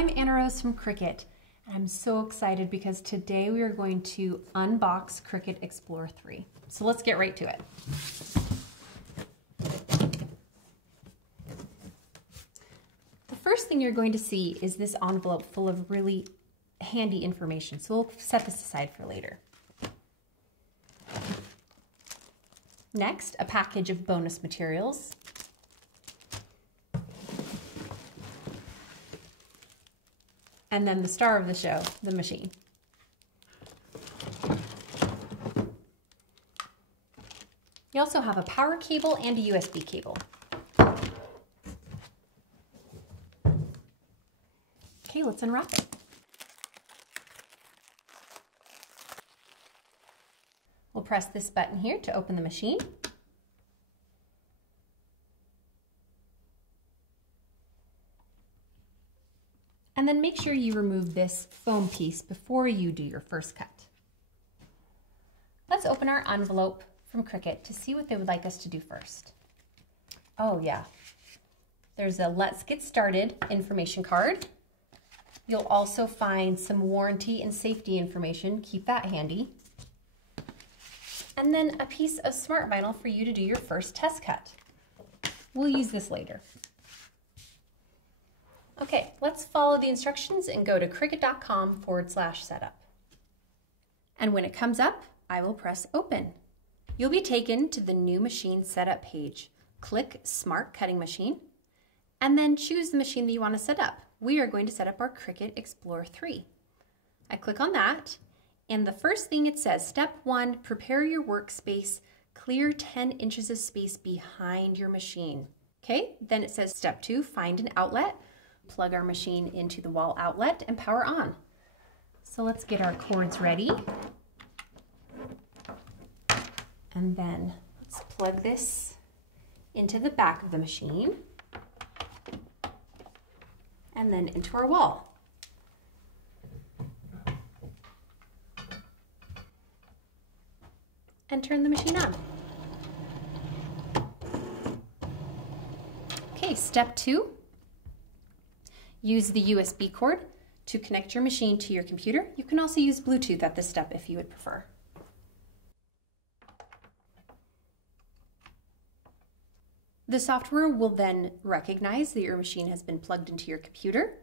I'm Anna Rose from Cricut, and I'm so excited because today we are going to unbox Cricut Explore 3. So let's get right to it. The first thing you're going to see is this envelope full of really handy information, so we'll set this aside for later. Next, a package of bonus materials. And then the star of the show, the machine. You also have a power cable and a USB cable. Okay, let's unwrap it. We'll press this button here to open the machine. And then make sure you remove this foam piece before you do your first cut. Let's open our envelope from Cricut to see what they would like us to do first. Oh yeah, there's a Let's Get Started information card. You'll also find some warranty and safety information, keep that handy. And then a piece of smart vinyl for you to do your first test cut. We'll use this later. Okay, let's follow the instructions and go to cricut.com/setup. And when it comes up, I will press open. You'll be taken to the new machine setup page. Click Smart Cutting Machine, and then choose the machine that you want to set up. We are going to set up our Cricut Explore 3. I click on that, and the first thing it says, Step 1, prepare your workspace, clear 10 inches of space behind your machine. Okay, then it says Step 2, find an outlet. Plug our machine into the wall outlet and power on. So let's get our cords ready. And then let's plug this into the back of the machine and then into our wall. And turn the machine on. Okay, step 2. Use the USB cord to connect your machine to your computer. You can also use Bluetooth at this step if you would prefer. The software will then recognize that your machine has been plugged into your computer,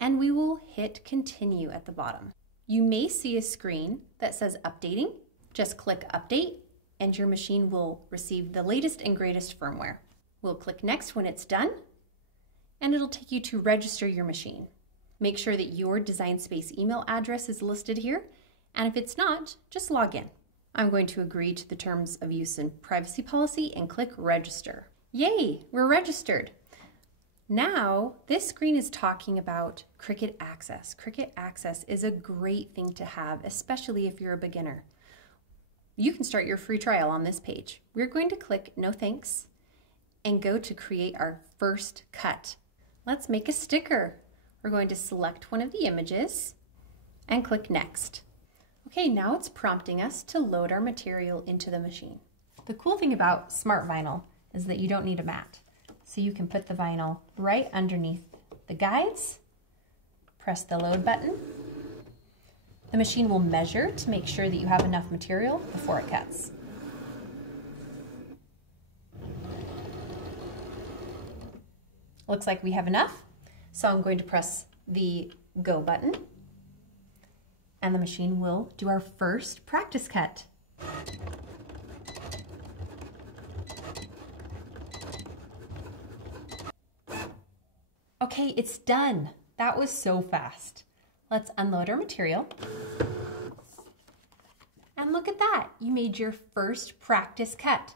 and we will hit continue at the bottom. You may see a screen that says updating. Just click update and your machine will receive the latest and greatest firmware. We'll click next when it's done, and it'll take you to register your machine. Make sure that your Design Space email address is listed here, and if it's not, just log in. I'm going to agree to the terms of use and privacy policy and click register. Yay, we're registered. Now, this screen is talking about Cricut Access. Cricut Access is a great thing to have, especially if you're a beginner. You can start your free trial on this page. We're going to click No Thanks and go to create our first cut. Let's make a sticker. We're going to select one of the images and click Next. Okay, now it's prompting us to load our material into the machine. The cool thing about Smart Vinyl is that you don't need a mat. So you can put the vinyl right underneath the guides, press the load button. The machine will measure to make sure that you have enough material before it cuts. Looks like we have enough, so I'm going to press the go button and the machine will do our first practice cut. Okay, it's done. That was so fast. Let's unload our material. And look at that, you made your first practice cut.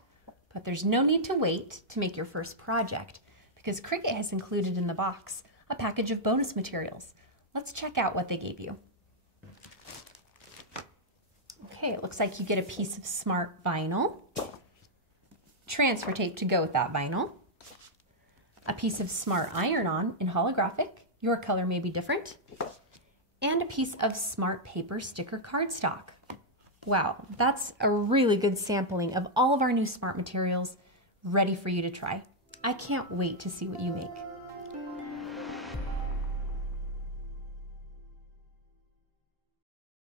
But there's no need to wait to make your first project, because Cricut has included in the box a package of bonus materials. Let's check out what they gave you. Okay, it looks like you get a piece of smart vinyl, transfer tape to go with that vinyl, a piece of smart iron-on in holographic, your color may be different, and a piece of smart paper sticker cardstock. Wow, that's a really good sampling of all of our new smart materials ready for you to try. I can't wait to see what you make.